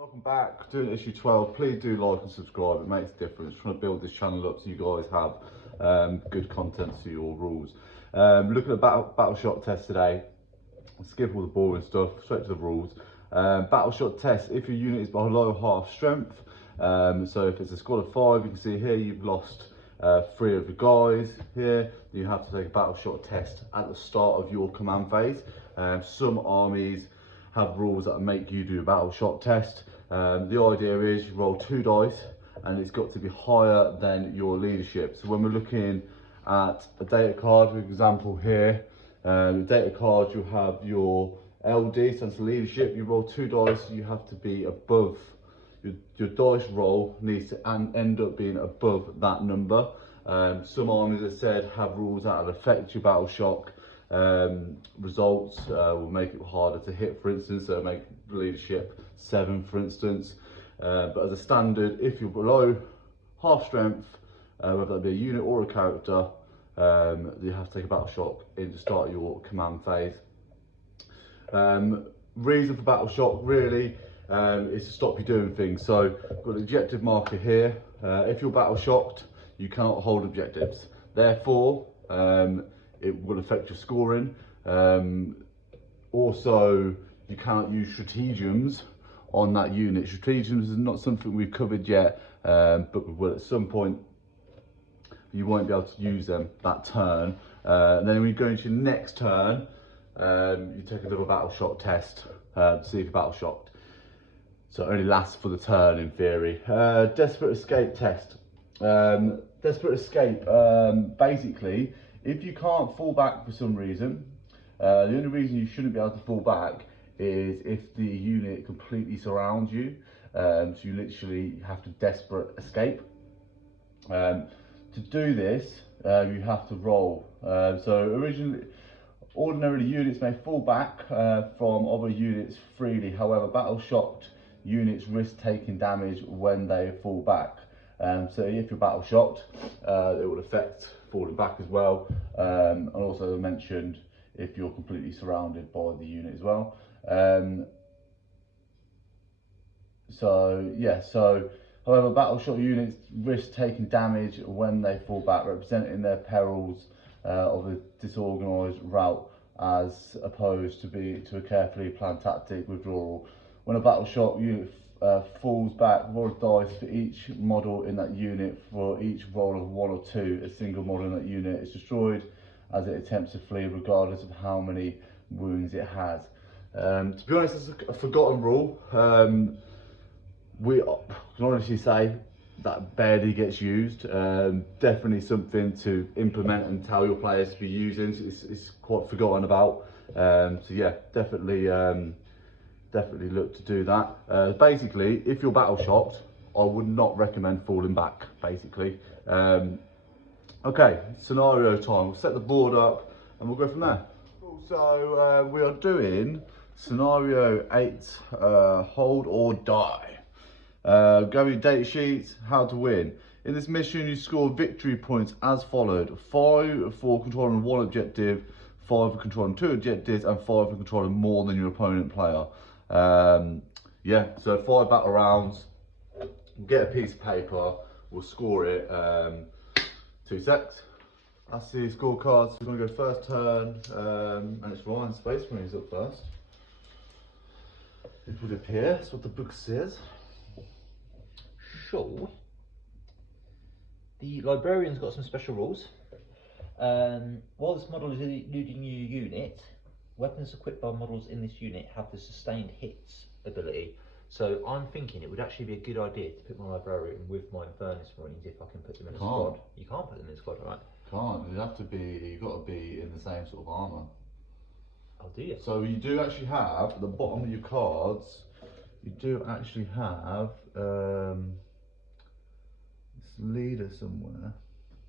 Welcome back, doing issue 12. Please do like and subscribe, it makes a difference. Trying to build this channel up so you guys have good content to your rules. Looking at battle shot test today. I'll skip all the boring stuff, straight to the rules. Battle shot test, if your unit is below half strength, so if it's a squad of 5, you can see here you've lost 3 of the guys here. You have to take a battle shot test at the start of your command phase. Some armies have rules that make you do a battle shot test. The idea is you roll 2 dice and it's got to be higher than your leadership. So when we're looking at a data card, for example here, the data card, you have your LD, stands for leadership. You roll 2 dice, you have to be above, your dice roll needs to end up being above that number. Some armies, as I said, have rules that will affect your battle shock results, will make it harder to hit, for instance, so make leadership 7, for instance. But as a standard, if you're below half strength, whether that be a unit or a character, you have to take a battle shock in to start your command phase. Reason for battle shock really is to stop you doing things. So I've got an objective marker here. If you're battle shocked, you cannot hold objectives. Therefore, it will affect your scoring. Also, you cannot use stratagems on that unit. Stratagems is not something we've covered yet, but we will at some point. You won't be able to use them that turn. And then when you go into your next turn, you take a little battle shock test to see if you're battle shocked. So it only lasts for the turn in theory. Desperate escape test. Desperate escape, basically, if you can't fall back for some reason, the only reason you shouldn't be able to fall back is if the unit completely surrounds you. So you literally have to desperate escape. To do this, you have to roll. Ordinarily units may fall back from other units freely. However, battle shocked units risk taking damage when they fall back. So if you're battle shocked, it will affect falling back as well. And also, as I mentioned, if you're completely surrounded by the unit as well. However, battle shock units risk taking damage when they fall back, representing their perils of a disorganised rout as opposed to a carefully planned tactic withdrawal. When a battle shock unit falls back, roll a dice for each model in that unit. For each roll of 1 or 2, a single model in that unit is destroyed as it attempts to flee, regardless of how many wounds it has. To be honest, it's a forgotten rule. We can honestly say that barely gets used. Definitely something to implement and tell your players to be using. It's quite forgotten about. So yeah, definitely look to do that. Basically, if you're battle shocked, I would not recommend falling back, basically. Okay, scenario time. We'll set the board up and we'll go from there. So we are doing scenario 8, hold or die. Go with your data sheets, how to win. In this mission, you score victory points as followed: 5 for controlling 1 objective, 5 for controlling 2 objectives, and 5 for controlling more than your opponent player. Yeah, so 5 battle rounds. Get a piece of paper, we'll score it. 2 secs. That's the scorecards. We're going to go first turn, and it's Ryan Space Marines up first. It would appear, that's what the book says. Sure. The librarian's got some special rules. While this model is eluding your unit, weapons equipped by models in this unit have the sustained hits ability. So I'm thinking it would actually be a good idea to put my librarian with my Infernus Marines if I can put them in a squad. You can't put them in a squad, right? Can't. You've got to be in the same sort of armour. Oh, do you? So you do actually have, at the bottom of your cards, you do actually have this leader somewhere.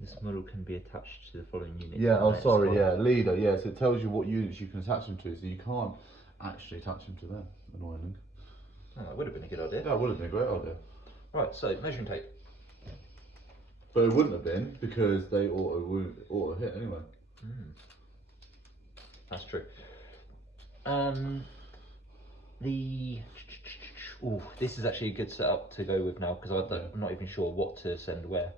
This model can be attached to the following unit. Yeah, oh sorry, yeah, leader, yeah, so it tells you what units you can attach them to, so you can't actually attach them to them, annoyingly. Oh, that would have been a good idea. That would have been a great idea. Right, so measuring tape. But it wouldn't have been, because they auto hit anyway. That's true. Oh, this is actually a good setup to go with now because I'm not even sure what to send where.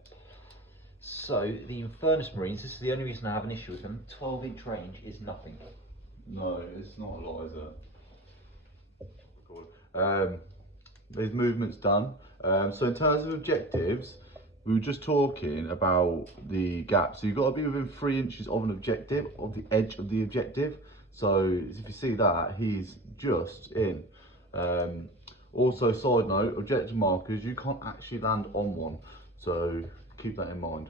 So the Infernus Marines, this is the only reason I have an issue with them. 12-inch range is nothing. No, it's not a lot, is it? There's movements done. So in terms of objectives, we were just talking about the gap. So you've got to be within 3 inches of an objective, of the edge of the objective. So if you see that, he's just in. Also, side note, objective markers, you can't actually land on one. So keep that in mind.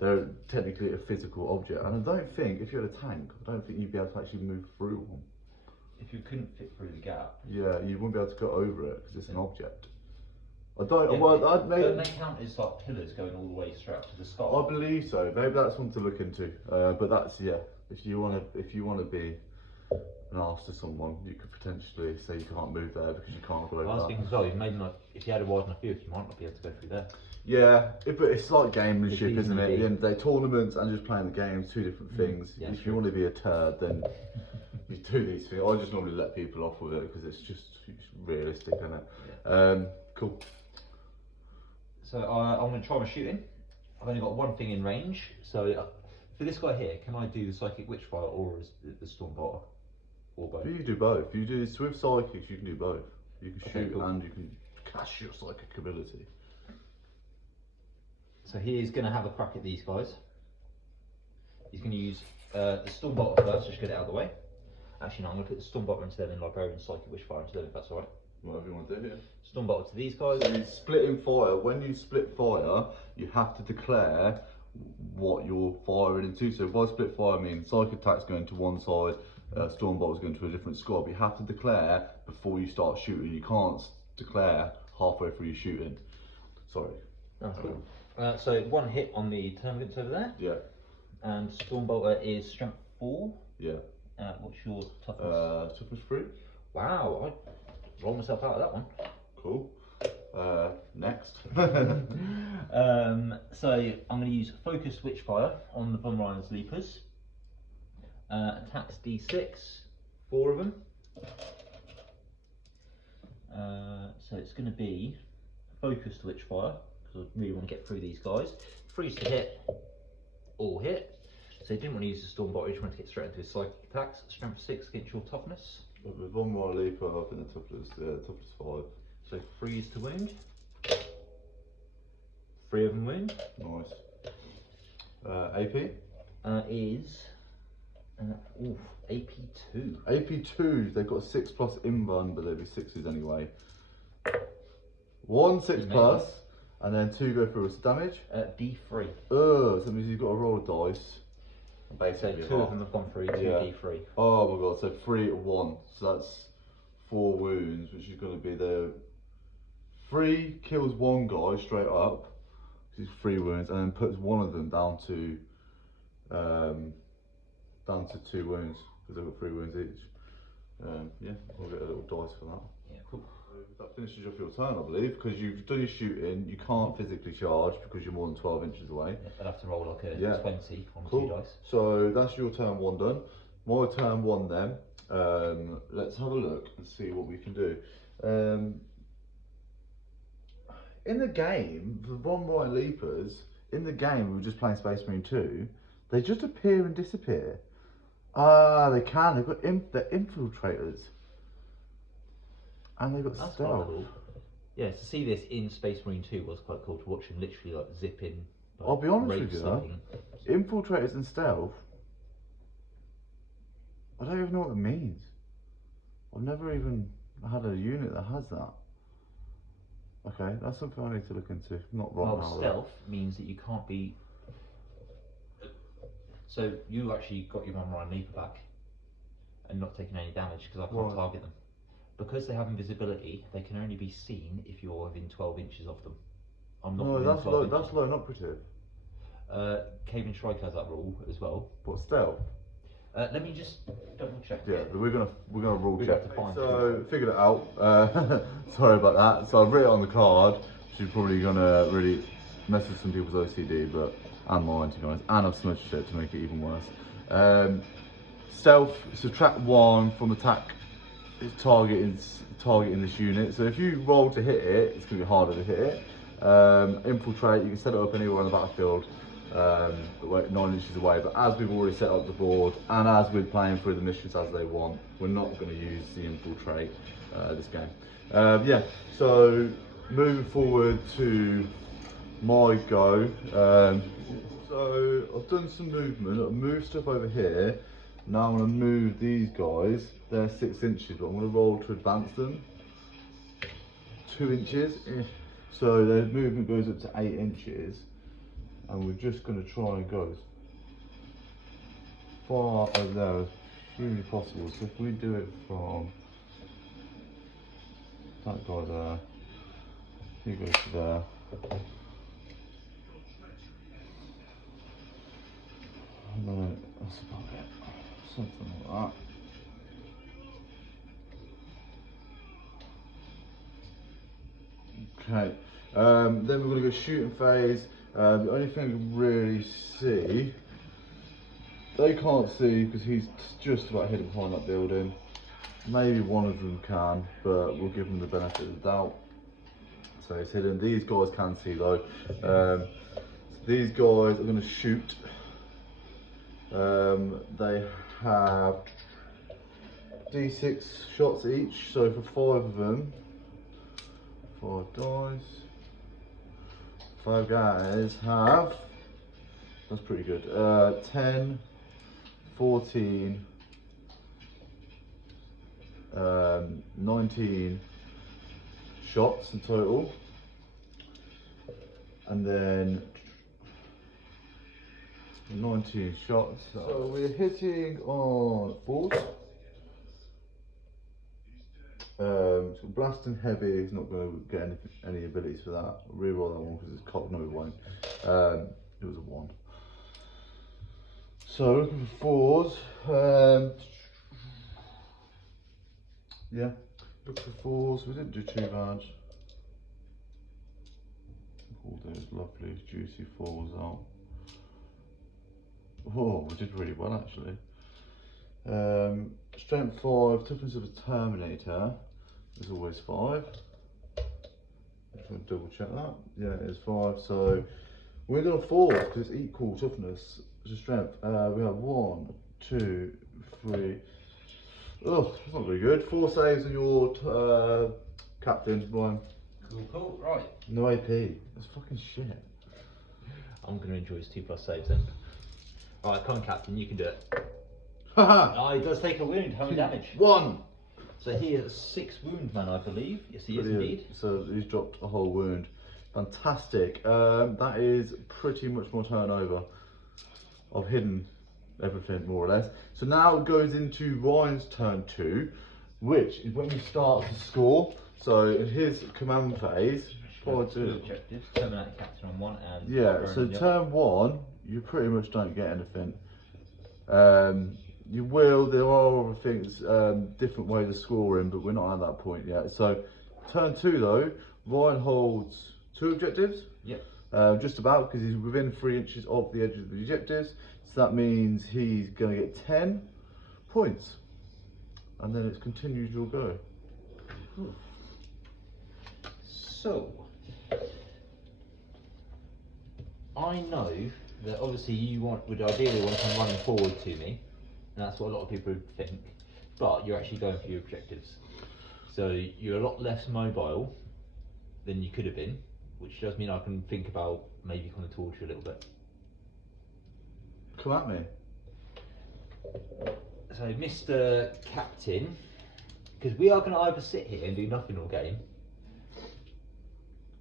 They're technically a physical object. And I don't think, if you had a tank, I don't think you'd be able to actually move through one. If you couldn't fit through the gap. Yeah, you wouldn't be able to go over it because it's an object. I don't. Yeah, Well, don't maybe. they count as like pillars going all the way straight up to the sky? I believe so. Maybe that's one to look into. But that's, yeah. If you want to be an arse to someone, you could potentially say you can't move there because you can't go over. I was thinking as well. Maybe not. If you had a wide enough field, you might not be able to go through there. Yeah, but it's like gamemanship, isn't it? At easy. the end of the day, tournaments and just playing the games, two different things. Yeah, if true. you want to be a turd, then you do these things. I just normally let people off with it because it's realistic, isn't it? Yeah. Cool. So I'm going to try my shooting. I've only got one thing in range. So for this guy here, can I do the Psychic Witchfire or the Stormbolter? Or both? You can do both. You do Swift Psychics, you can do both. You can shoot cool. and you can cast your psychic ability. So he's going to have a crack at these guys. He's going to use the Stormbolter first, just get it out of the way. Actually no, I'm going to put the Stormbolter into them and Librarian Psychic Witchfire into them, if that's alright. Whatever you want to do here. Stormbolter to these guys. So you split in fire. When you split fire, you have to declare what you're firing into. So if I split fire, I mean Psychic Attack's going to one side, Stormbolter's going to a different squad. But you have to declare before you start shooting. You can't declare halfway through your shooting. Sorry. That's cool. So one hit on the Termagants over there. Yeah. And Stormbolter is Strength 4. Yeah. What's your toughness? Toughness 3. Wow, I rolled myself out of that one. Cool. Next. So I'm going to use Focused Witchfire on the Von Ryan's Leapers. Attacks D6, 4 of them. So it's going to be Focused Witchfire, because I really want to get through these guys. Freeze to hit, all hit. So he didn't want to use the Stormbolter, he just wanted to get straight into his Psychic Attacks. Strength 6 against your toughness. With one more leaper, I think the toughness 5. So freeze to wound. 3 of them wound. Nice. AP? Is AP2. AP2s, they've got 6+ invuln, but they'd be 6s anyway. 1 6+, and then 2 go through. What's the damage? D3. So that means you've got to roll a dice. Basically, so 2 of them have gone through, 2 D3. Oh my god, so 3 to 1. So that's 4 wounds, which is going to be the 3 kills one guy straight up, which is 3 wounds, and then puts one of them down to 2 wounds because they've got 3 wounds each. Yeah, I'll get a little dice for that. Yeah, cool. That finishes off your turn, I believe, because you've done your shooting. You can't physically charge because you're more than 12 inches away. Yeah, I'd have to roll like a 20 on cool. 2 dice. So that's your turn 1 done. My turn 1 then. Let's have a look and see what we can do. In the game, the Von Ryan Leapers, in the game we were just playing Space Marine 2, they just appear and disappear. They can. They've got they're infiltrators. And they've got That's stealth. quite cool. Yeah, to see this in Space Marine 2 was quite cool, to watch him literally like zip in. Like, I'll be honest with you, slipping. infiltrators and stealth, I don't even know what it means. I've never even had a unit that has that. Okay, that's something I need to look into. Not right now. Stealth means that you can't be. So you actually got your Von Ryan Leaper back and not taking any damage because I can't target them. Because they have invisibility, they can only be seen if you're within 12 inches of them. I'm not. No, that's low. That's low, not operative. Cave and Strike has that rule as well. What, stealth? Let me just double check. Yeah, but we're gonna rule check. Have to find So figured it out. Sorry about that. So I've written it on the card. She's probably gonna really mess with some people's OCD, but and mine to be honest. And I've smudged it to make it even worse. Stealth, subtract 1 from attack. it's targeting this unit. So if you roll to hit it, it's going to be harder to hit it. Infiltrate, you can set it up anywhere on the battlefield, 9 inches away. But as we've already set up the board, and as we're playing through the missions as they want, we're not going to use the infiltrate this game. Yeah. So moving forward to my go. So I've done some movement. I've moved stuff over here. Now I'm going to move these guys. They're 6 inches, but I'm going to roll to advance them 2 inches. So their movement goes up to 8 inches, and we're just going to try and go as far over there as humanly possible. So if we do it from that guy there, he goes to there. And then that's about it. Something like that. Okay, then we're going to go shooting phase. The only thing I can really see, they can't see because he's just about hidden behind that building. Maybe one of them can, but we'll give them the benefit of the doubt. So he's hidden. These guys can see though. So these guys are going to shoot. They have D6 shots each, so for 5 of them, 5 guys, 5 guys have, that's pretty good, 10, 14, 19 shots in total, and then 19 shots. So we're hitting on 4s. So blasting heavy is not going to get any abilities for that. Reroll that one because it's cocked. No, it won't. It was a 1. So looking for 4s. Yeah, look for 4s. We didn't do too bad. All those lovely juicy 4s out. Oh, we did really well actually. Strength 5, toughness of a Terminator is always 5. Just want to double check that. Yeah, it is 5. So we're going to 4 because it's equal toughness to strength. We have 1, 2, 3. Oh, that's not very good. 4 saves on your captain, Brian. Cool, right. No AP. That's fucking shit. I'm going to enjoy his 2+ saves then. Right, come on, Captain, you can do it. Haha! Oh, he does take a wound. How many damage? 1! So he is 6 wound man, I believe. Yes, he Brilliant. is indeed. So he's dropped a whole wound. Fantastic. That is pretty much my turnover. I've hidden everything more or less. So now it goes into Ryan's turn 2, which is when we start to score. So in his command phase, Two objectives, terminate captain on 1 and yeah, so turn 1, you pretty much don't get anything. You will, there are other things, different ways of scoring, but we're not at that point yet. So turn 2 though, Ryan holds 2 objectives. Yep. Just about, because he's within 3 inches of the edge of the objectives. So that means he's going to get 10 points. And then it's continues your go. So, I know that obviously you would ideally want to come running forward to me, and that's what a lot of people would think, but you're actually going for your objectives. So you're a lot less mobile than you could have been, which does mean I can think about maybe coming towards you a little bit. Come at me. So Mr. Captain, because we are going to either sit here and do nothing all game,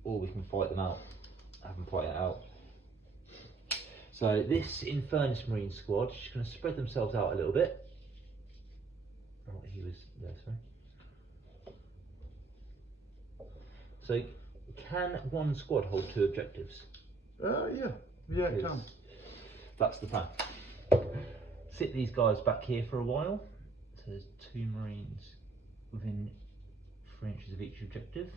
or we can fight them out, have them fight it out. So this Infernus Marine squad is just going to spread themselves out a little bit. Oh, he was there, sorry. So can one squad hold 2 objectives? Yeah, it can. That's the plan. Sit these guys back here for a while. So there's 2 Marines within 3 inches of each objective.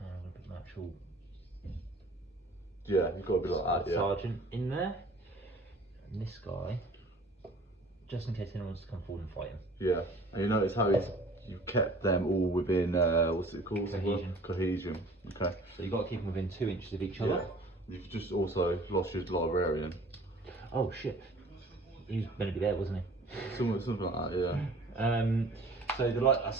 I'm going to put my actual Yeah, you've got to be like that, yeah. sergeant in there. And this guy just in case anyone wants to come forward and fight him. Yeah, and you notice how you've kept them all within, what's it called? Cohesion. Cohesion, okay. So you've got to keep them within 2 inches of each other. Yeah. You've just also lost your librarian. Oh shit. He was meant to be there, wasn't he? Something like that, yeah. So I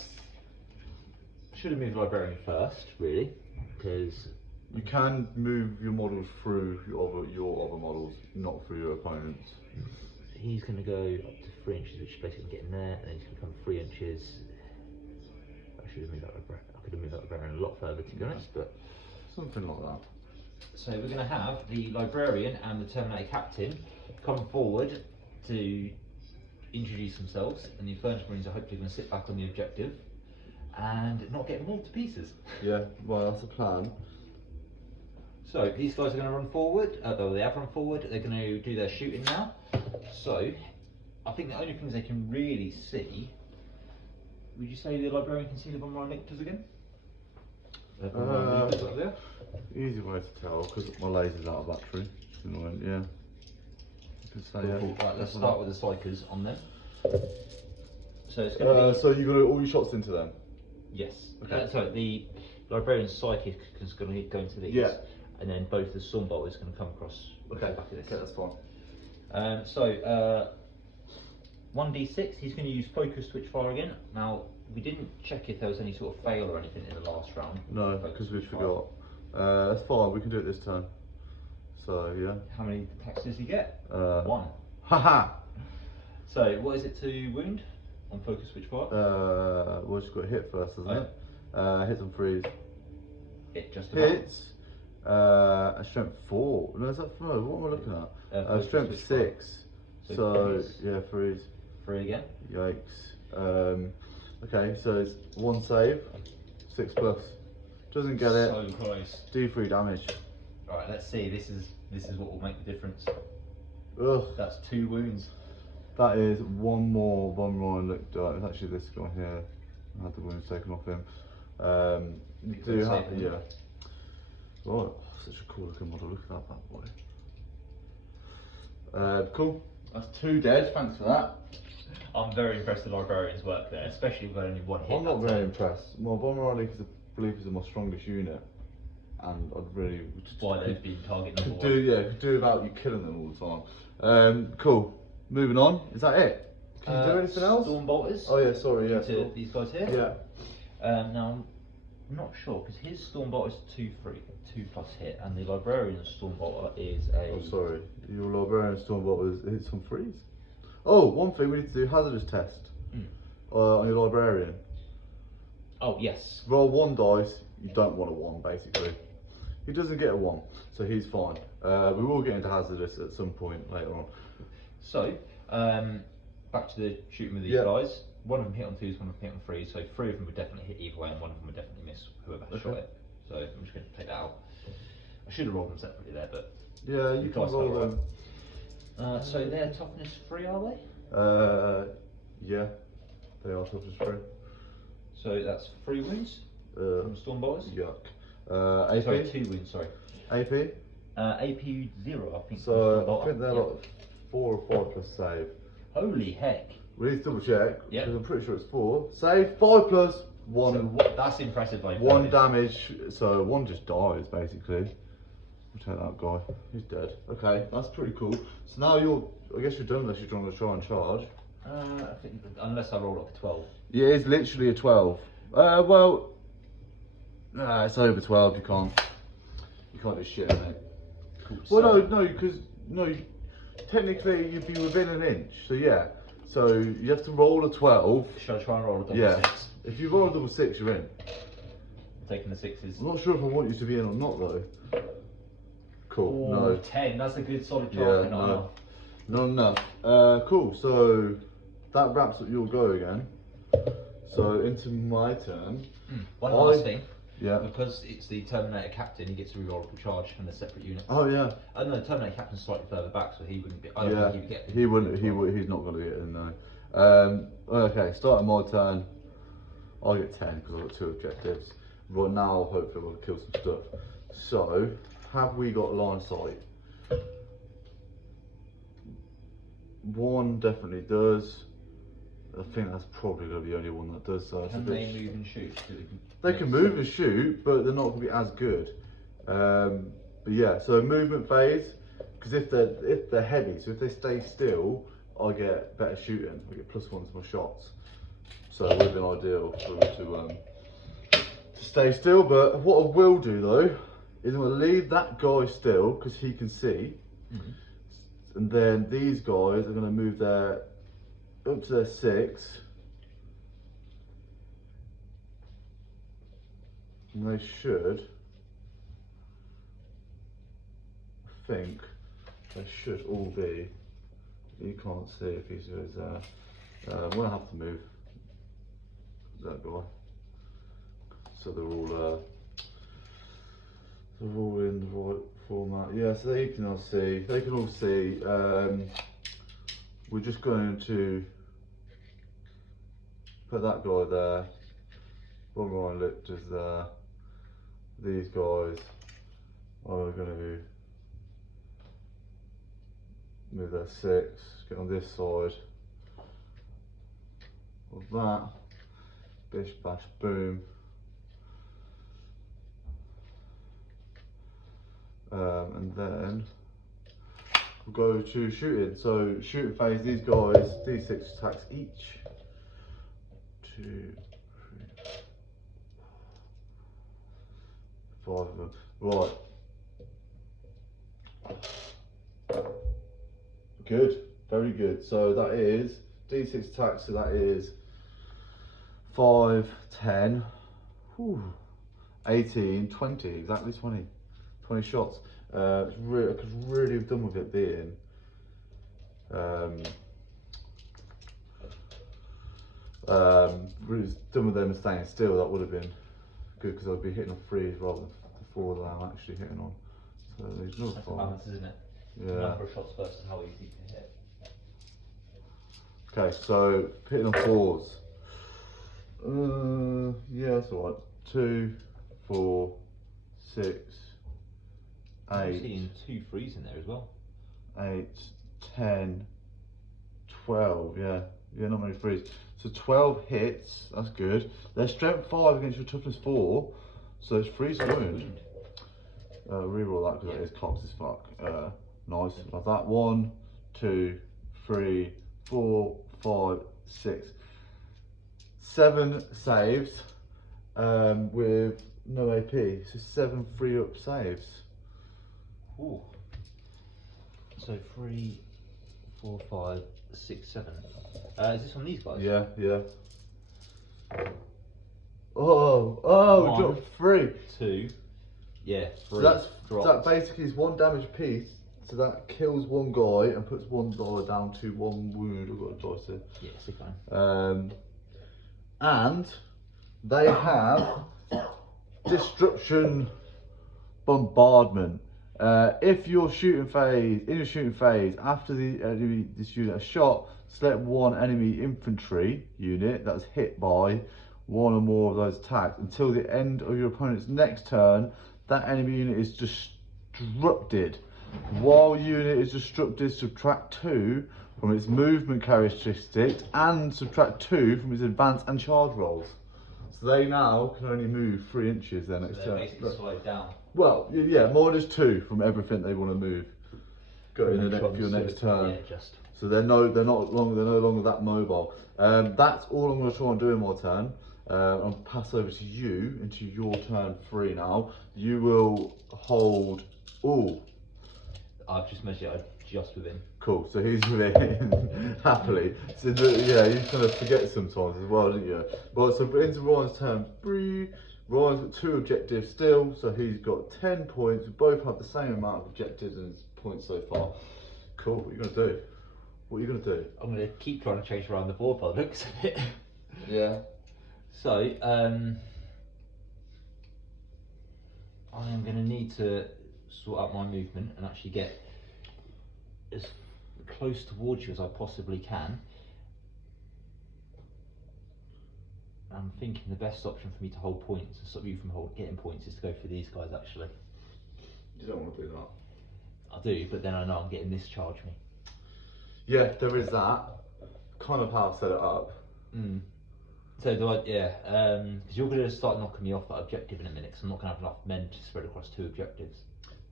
should have moved the librarian first, really, because you can move your models through your other models, not through your opponents. He's going to go up to 3 inches, which is basically getting there, and then he's going to come 3 inches. I should have moved that librarian. I could have moved that librarian a lot further, to be honest, but something like that. So we're going to have the librarian and the Terminator captain come forward to introduce themselves, and the Infernus Marines are hopefully going to sit back on the objective and not get mauled to pieces. Yeah, well, that's the plan. So these guys are going to run forward, though they have run forward, they're going to do their shooting now. So I think the only things they can really see, would you say the librarian can see the bomber lictors again? Up there? Easy way to tell, because my laser's out of battery. It's annoying, yeah. You can say, yeah. Right, let's start with the psychers on them. So it's going to be... So you're going to all your shots into them? Yes. Okay. So the librarian's psychic is going to go into these. Yeah. And then both the Stormbolt is going to come across the back of this. Okay, that's fine. So 1d6, he's going to use focus twitch fire again. Now, we didn't check if there was any sort of fail or anything in the last round. No, because we forgot. That's fine, we can do it this turn. So, yeah. How many attacks does he get? 1. Haha! So, what is it to wound on focus twitch fire? Well, it's got to hit first, isn't it? Hits on freeze. Hit just about. Hits. A strength 4. No, is that 4? What am I looking at? Strength 6. So yeah, freeze. 3 again. Yikes. Okay, so it's 1 save, 6 plus. Doesn't get it. So close. D3 damage. Right, let's see. This is what will make the difference. Ugh. That's 2 wounds. That is 1 more bomber and looked at. It's actually this guy here. I had the wounds taken off him. Do you have, yeah. Oh, such a cool looking model. Look at that bad boy. Cool. That's 2 dead. Thanks for that. I'm very impressed with the librarian's work there, especially with only 1 hit. I'm not very impressed. My bomber I believe is my strongest unit, and I'd really why they've been targeting number 1. Could do without you killing them all the time. Cool. Moving on. Is that it? Can you do anything else? Stormbolters. Oh yeah, sorry. Yeah. To these guys here. Yeah. Now I'm not sure because his Stormbolt is 2 plus hit, and the librarian's Stormbolter is a. Oh sorry, your librarian Stormbolt is hits on freeze. Oh, one thing we need to do hazardous test on your librarian. Oh yes. Roll 1 dice. You don't want a 1 basically. He doesn't get a 1, so he's fine. We will get into hazardous at some point later on. So back to the shooting with these guys. One of them hit on 2s, one of them hit on 3s, so 3 of them would definitely hit either way, and 1 of them would definitely miss whoever shot it. So I'm just going to take that out. I should have rolled them separately there, but yeah, you can roll them. So they're toughness 3, are they? Yeah, they are toughness 3. So that's 3 wounds from Stormbolters. Yuck. AP. Sorry, 2 wounds. Sorry. AP. AP 0, I think. So I think they're like 4 or 5 plus save. Holy heck. We need to double check, Yeah. because I'm pretty sure it's 4. Save, 5 plus 1. So that's impressive. 1 damage, so 1 just dies basically. We'll take that guy, he's dead. Okay, that's pretty cool. So now I guess you're done unless you're trying to try and charge. I think, unless I roll up a 12. Yeah, it's literally a 12. Well, it's over 12, you can't do shit, mate. Cool. Well, no, technically you'd be within an inch, so yeah. So you have to roll a 12. Should I try and roll a double 6? If you roll a double 6, you're in. Taking the 6s. I'm not sure if I want you to be in or not though. Cool. Ooh, No. 10. That's a good solid charge. Yeah. No. Not enough. Cool. So that wraps up your go again. So into my turn. One last thing. Yeah. Because it's the Terminator captain, he gets a rerollable charge from the separate units. Oh yeah. No, the Terminator captain's slightly further back, so he wouldn't be. I Yeah. don't think he would get. He wouldn't. He's not going to get in though. Okay. Starting my turn. I get 10 because I've got 2 objectives. Right now, hopefully, we'll kill some stuff. So, have we got line of sight? one definitely does. I think that's probably going to be the only one that does. So Can they move and shoot? They can move and shoot, but they're not going to be as good. But yeah, so movement phase, because if they're heavy, so if they stay still, I get better shooting. I get +1 to my shots. So it would have been ideal for them to stay still. But what I will do though is I'm going to leave that guy still because he can see, and then these guys are going to move their up to their 6, and they should. I think they should all be. You can't see if he's there. I'm gonna have to move that guy, so they're all in the right format. Yeah, so they can all see. They can all see. We're just going to put that guy there. One Ryan Lictors there. These guys are going to move their 6. Get on this side of that. Bish bash boom. And then we'll go to shooting. So shooting phase, these guys, D6 attacks each. 2, 3, 5 of them. Right. Good, very good. So that is D6 attacks, so that is 5, 10, 18, 20, exactly 20 shots. It's really, I could really have done with it being really done with them staying still. That would have been good because I'd be hitting on 3s rather than 4 that I'm actually hitting on. So there's no That's a balance, isn't it? Yeah. Number of shots versus how easy to hit. Okay, so hitting on 4s. Yeah, that's alright. 2, 4, 6, 8. I'm seeing 2 3s in there as well. 8, 10, 12. Yeah, not many 3s. So 12 hits. That's good. Their strength 5 against your toughness 4. So it's 3 wound. Reroll that because that is cocked as fuck. Nice. Like that. 1, 2, 3, 4, 5, 6. 7 saves with no AP. So 7 free up saves. Ooh. So 3, 4, 5, 6, 7. Is this on these guys? Yeah. Oh, dropped 3. 2. Yeah, 3. So that basically is 1 damage piece. So that kills 1 guy and puts 1 guy down to 1 wound. I've got a dice here. Yeah, sick man. And they have Disruption Bombardment. If your shooting phase, after the enemy this unit has shot, select 1 enemy infantry unit that's hit by 1 or more of those attacks until the end of your opponent's next turn. That enemy unit is disrupted. While unit is disrupted, subtract 2 from its movement characteristics and subtract 2 from its advance and charge rolls. So they now can only move 3 inches their next turn. Basically slowed down. Well, yeah, -2 from everything they want to move. Go in for your next turn. Yeah, just. So they're no longer that mobile. That's all I'm going to try and do in my turn. I'll pass over to you into your turn 3 now. You will hold. Ooh. I've just measured it just within. Cool. So he's within happily. So yeah, you kind of forget sometimes as well, don't you? Well, so into Ryan's turn 3. Ryan's got 2 objectives still, so he's got 10 points. We both have the same amount of objectives and points so far. Cool. What are you gonna do? What are you gonna do? I'm gonna keep trying to change around the board by the looks of it. Yeah. So, I am going to need to sort out my movement and actually get as close towards you as I possibly can. I'm thinking the best option for me to hold points, to stop you from getting points, is to go for these guys actually. You don't want to do that. I do, but then I know I'm getting this charge me. Yeah, there is that. Kind of how I set it up. Mm. So do I, yeah, because you're going to start knocking me off that objective in a minute, because I'm not going to have enough men to spread across 2 objectives.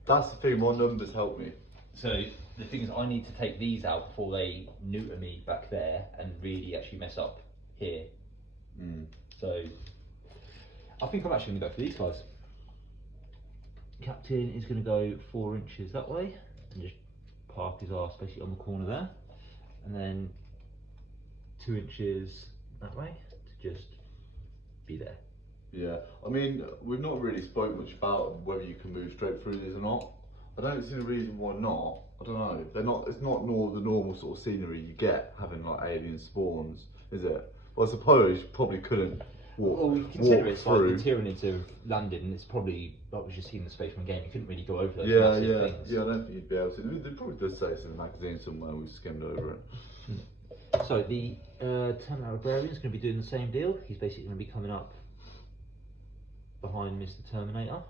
That's the thing, my numbers help me. So the thing is, I need to take these out before they neuter me back there and really actually mess up here. So I think I'm actually going to go for these guys. Captain is going to go 4 inches that way and just park his arse basically on the corner there, and then 2 inches that way to just be there. Yeah, I mean, we've not really spoke much about whether you can move straight through these or not. I don't see the reason why not. I don't know. They're not. It's not the normal sort of scenery you get having like alien spawns, is it? Well, I suppose you probably couldn't walk. Well, we consider walk it's through. like the Tyranids have landed, and it's probably like we just seen in the Space One game. You couldn't really go over those Yeah, massive yeah, things. yeah. I don't think you'd be able to. They probably does say it's in the magazine somewhere. We skimmed over it. So the Terminator Librarian is going to be doing the same deal. He's basically going to be coming up behind Mr. Terminator.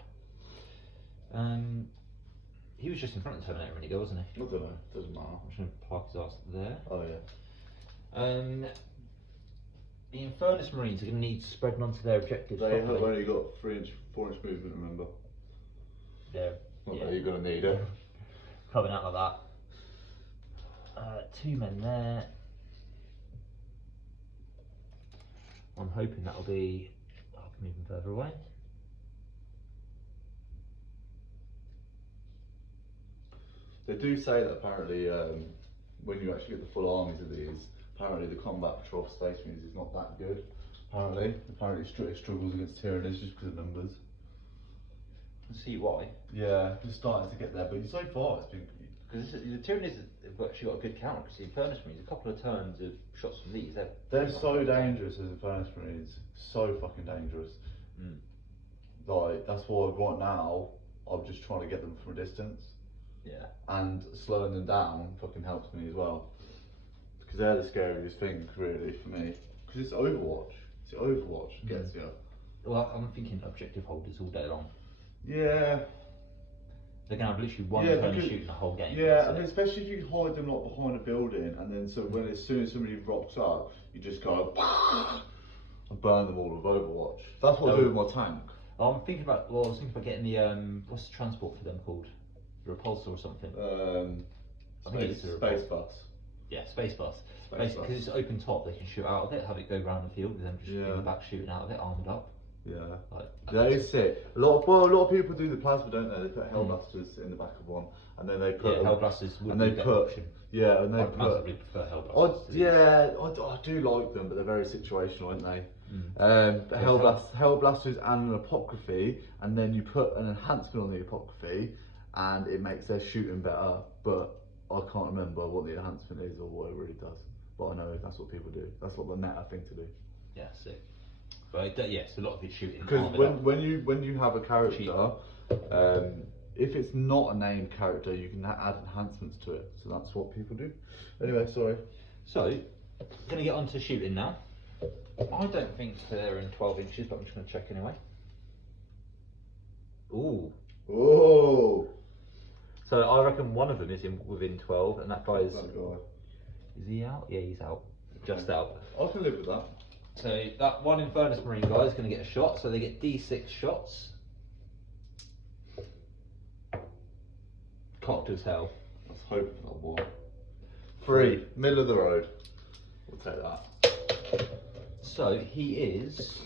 He was just in front of the Terminator when he go, wasn't he? I don't know. Doesn't matter. I'm just going to park his ass there. Oh yeah. The Infernus Marines are going to need spreading onto their objectives. They have properly. only got 4 inch movement. Remember. They're Not that you're gonna need it. coming out like that. 2 men there. I'm hoping that'll be. I'll move them further away. They do say that apparently when you actually get the full armies of these, apparently the combat patrol space marines is not that good. Apparently it struggles against Tyranids just because of numbers. See why? Yeah, it's starting to get there, but so far it's been. Because the Tyranids have actually got a good counter. Because the Infernus Marines, a couple of turns of shots from these, They're so dangerous as Infernus Marines, so fucking dangerous. Like that's why right now I'm just trying to get them from a distance. Yeah. And slowing them down fucking helps me as well. Because they're the scariest things really for me. Because it's Overwatch. It's Overwatch gets you. Well, I'm thinking objective holders all day long. Yeah. They're going to have literally one turn of shooting the whole game. Yeah, and especially if you hide them like behind a building, and then so when as soon as somebody rocks up, you just go and burn them all with Overwatch. That's what I do with my tank. I was thinking about getting the what's the transport for them called? The repulsor or something. I think it's a Space bus. Yeah, space bus. Basically, because it's open top, they can shoot out of it, have it go round the field with them just in the back shooting out of it, armoured up. Yeah, like, that is sick. A lot of people do the plasma, don't they? They put Hellblasters in the back of one, and then they put Hellblasters would and they be put option. yeah, and they I'd massively prefer Hellblasters. I do like them, but they're very situational, aren't they? Hellblasters and an apocryphy, and then you put an enhancement on the apocryphy, and it makes their shooting better. But I can't remember what the enhancement is or what it really does. But I know that's what people do. That's what the meta thing to do. Yeah, sick. But yes, a lot of it's shooting. Because when you have a character, if it's not a named character, you can add enhancements to it. So that's what people do. Anyway, sorry. So, going to get on to shooting now. I don't think they're in 12 inches, but I'm just going to check anyway. Ooh. Oh. So I reckon one of them is within 12, and that guy is. That guy. Is he out? Yeah, he's out. Just out. I can live with that. So that one Infernus Marine guy is going to get a shot. So they get D6 shots. Cocked as hell. Let's hope it's not one. 3, middle of the road. We'll take that. So he is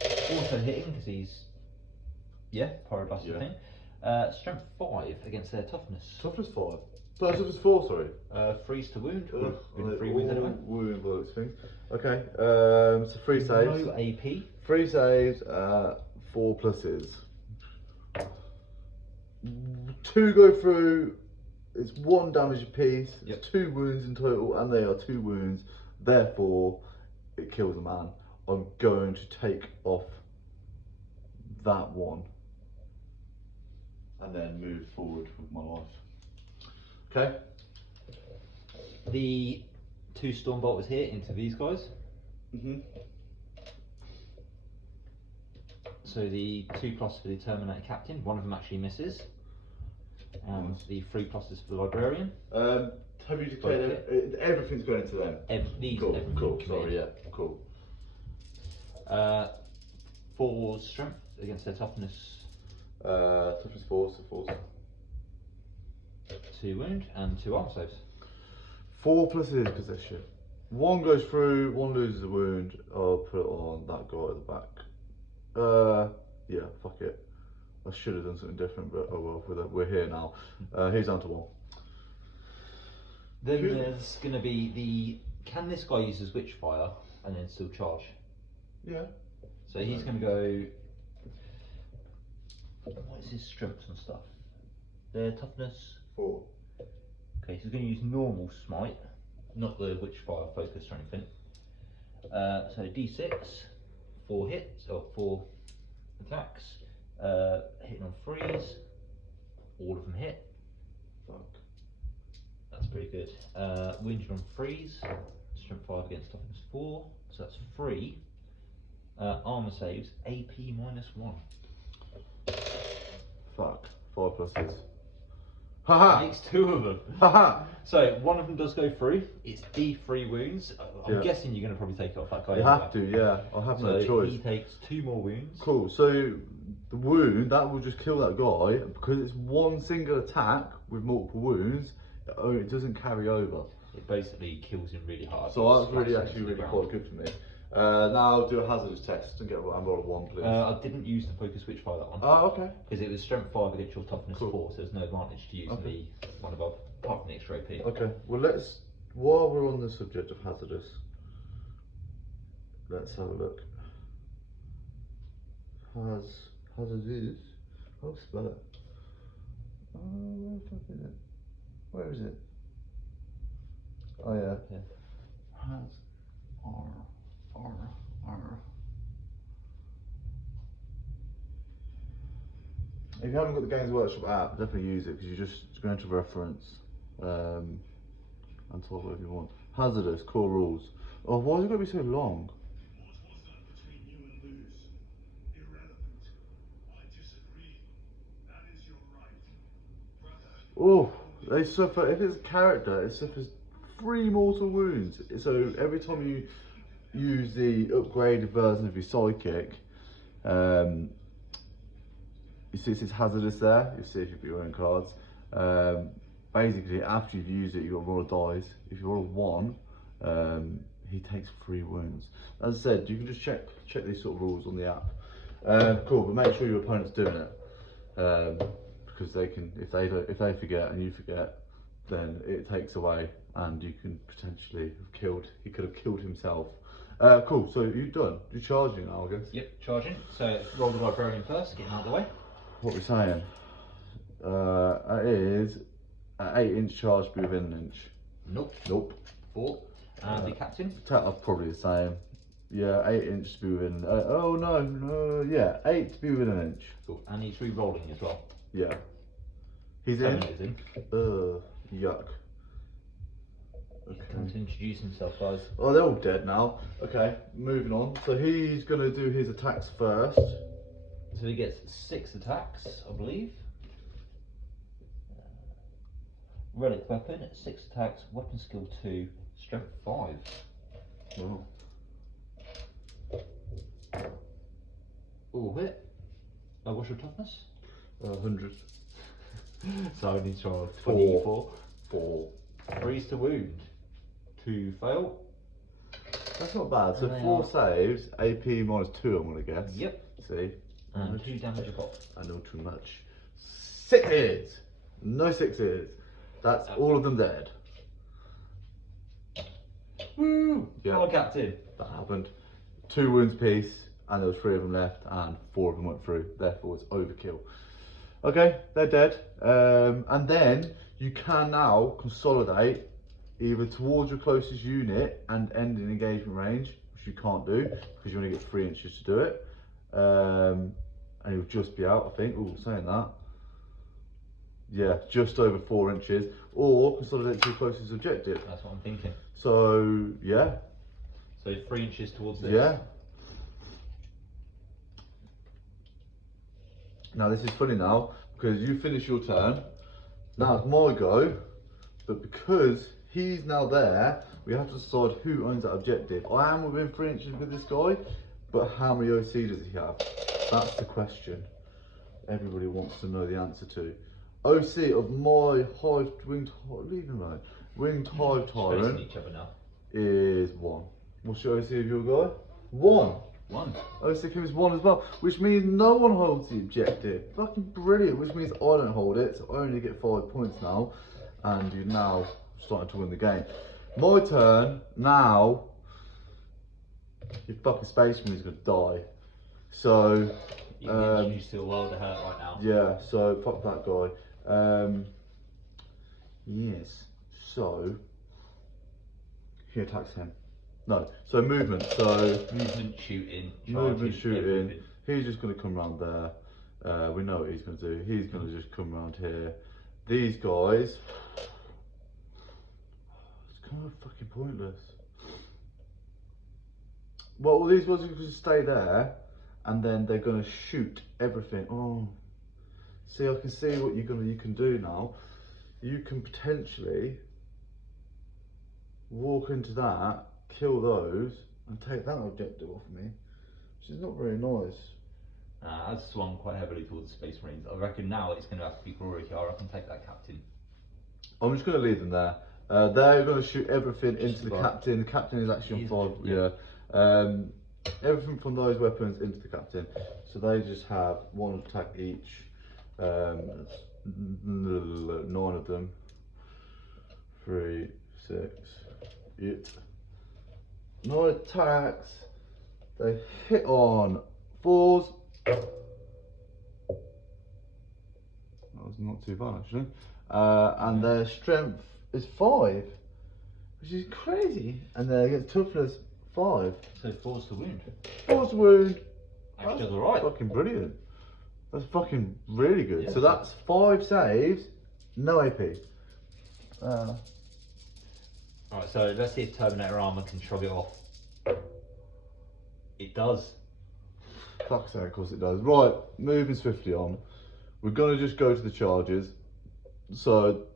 also hitting because he's pyroblast thing. Strength 5 against their toughness. Toughness 5. Toughness 4, sorry. Freeze to wound. Ugh, 3 wounds anyway. Wound bullets things. Okay. So 3 saves. No AP. 3 saves. 4 pluses. 2 go through. It's 1 damage apiece. It's 2 wounds in total, and they are 2 wounds. Therefore, it kills a man. I'm going to take off that one, and then move forward with my life. Okay. The 2 Stormbolters here into these guys. So the 2+ for the Terminator Captain. One of them actually misses. And the 3+ is for the Librarian. Have you declared everything's going into them? These, cool, everything. cool. Sorry, yeah, cool. 4 strength against their toughness. Toughness 4, so 4. 2 wound and 2 arm saves. 4 plus his possession. 1 goes through, 1 loses a wound. I'll put it on that guy at the back. Yeah, fuck it. I should have done something different, but oh well, we're here now. He's down to 1. Then there's going to be the, can this guy use his Witchfire and then still charge? Yeah. So he's going to go, what is his strengths and stuff? Their toughness? 4. Okay, so he's going to use normal smite, not the Witchfire focus or anything. So D6, 4 hits, or 4 attacks, hitting on 3s, all of them hit. Fuck. That's pretty good. Wounded on 3s, strength 5 against toughness 4, so that's 3. Armor saves, AP -1. Fuck. 5 plus his. Haha! Makes 2 of them. Haha! So one of them does go through. It's D3 wounds. I'm Yeah. guessing you're going to probably take it off that guy. You anyway. have to, yeah. I'll have So no choice. he takes 2 more wounds. Cool. So the wound that will just kill that guy because it's one single attack with multiple wounds. It doesn't carry over. It basically kills him really hard. So that's really Smacks him actually to the really ground. quite good for me. Now do a hazardous test and get and roll a 1, please. I didn't use the focus Witchfire that one. Oh, okay. Because it was strength 5 against your toughness Cool. 4, so there's no advantage to using the one above, apart from the extra AP. Okay. Well, while we're on the subject of hazardous, let's have a look. Hazardous. How to spell it? Where the fuck is it? Where is it? Oh yeah. Has R. If you haven't got the Games Workshop app, definitely use it because you just go into reference and type whatever you want. Hazardous, core rules. Oh, why is it got to be so long? What was that between you and Luz? Irrelevant. I disagree. That is your right. Brother. Oh, they suffer, if it's a character, it suffers 3 mortal wounds. So every time you use the upgraded version of your psychic, you see it says hazardous there, you see if you put your own cards. Basically, after you've used it, you've got to roll a dice. If you roll a 1, he takes 3 wounds. As I said, you can just check these sort of rules on the app. Cool, but make sure your opponent's doing it. Because they can, if they forget and you forget, then it takes away and you can potentially have killed, he could have killed himself. Cool, so you're done. You're charging now, I guess. Yep, charging. So roll the librarian first, get him out of the way. What we're saying, it is an 8-inch charge be within an inch. Nope. Nope. 4. And the captain. Attack are probably the same. Yeah, 8 inch to be within. Oh no, yeah, 8 to be within an inch. Cool. And he's re-rolling as well. Yeah. He's Seven in. is in. Yuck. Time to introduce himself, guys. Oh, they're all dead now. Okay, moving on. So he's gonna do his attacks first. So he gets 6 attacks, I believe. Relic weapon, 6 attacks, weapon skill 2, strength 5. Oh. All hit. What's your toughness? 100. So I need to roll 4. 24. 3's to wound. 2 fail. That's not bad. So And they 4 are- saves, AP -2, I'm gonna guess. Yep. See? And 2 damage a pop. I know too much. 6s! No 6s. That's all of them dead. Woo! Yeah. Oh, captain. That happened. 2 wounds piece, and there was 3 of them left, and 4 of them went through. Therefore, it's overkill. Okay, they're dead. And then you can now consolidate either towards your closest unit and end in engagement range, which you can't do because you only get 3 inches to do it. And you'll just be out, I think. Oh, saying that. Yeah, just over 4 inches, or consolidate to your closest objective. That's what I'm thinking. So, yeah. So 3 inches towards this. Yeah. Now this is funny now because you finish your turn. Now it's my go, but because he's now there. We have to decide who owns that objective. I am within 3 inches with this guy, but how many OC does he have? That's the question everybody wants to know the answer to. OC of my winged hive tyrant each other now. is 1. What's your OC of your guy? 1. 1. OC of him is 1 as well, which means no one holds the objective. Fucking brilliant, which means I don't hold it, so I only get 5 points now, and you're now starting to win the game. My turn, now, your fucking Space Marine's gonna die. So, You're introduced to a world of hurt right now. yeah, so fuck that guy. Yes, so he attacks him. No, so movement. So movement, shooting, movement, shooting. everything. He's just going to come around there. We know what he's going to do. He's going to just come around here. These guys, it's kind of fucking pointless. Well, these guys are going to stay there, and then they're going to shoot everything. Oh, see, I can see what you can do now. You can potentially walk into that, kill those, and take that objective off me, which is not very nice. I've swung quite heavily towards the Space Marines. I reckon now it's going to have to be Glory Kiara. I can take that captain. I'm just going to leave them there. They're going to shoot everything into the captain. The captain is actually on 5. Yeah. Everything from those weapons into the captain. So they just have 1 attack each. 9 of them. 3, 6, 8. 9 attacks. They hit on 4s. That was not too bad actually. And their strength is 5, which is crazy. And then against toughness 5. So 4's to wound. 4's to wound. Actually, that's alright. Fucking brilliant. That's fucking really good. Yeah. So that's 5 saves, no AP. Alright, so let's see if Terminator armor can shrug it off. It does. Fuck's sake, of course it does. Right, moving swiftly on. We're gonna just go to the charges. So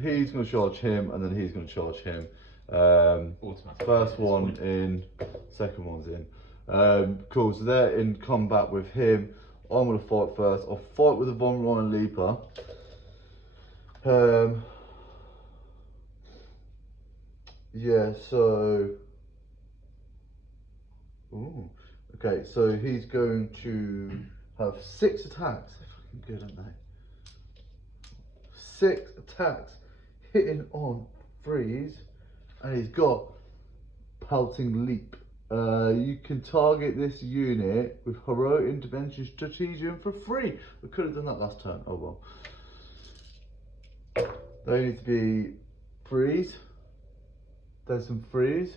he's gonna charge him, and then he's gonna charge him. Automatic. First one in, second one's in. Cool. So they're in combat with him. I'm gonna fight first. I'll fight with the Von Ryan Leaper. Yeah. So. Ooh. Okay. So he's going to have 6 attacks. They're fucking good, aren't they? 6 attacks, hitting on 3s, and he's got pelting leap. You can target this unit with heroic intervention stratagem for free. We could have done that last turn. Oh well. They need to be 3s. There's some 3s.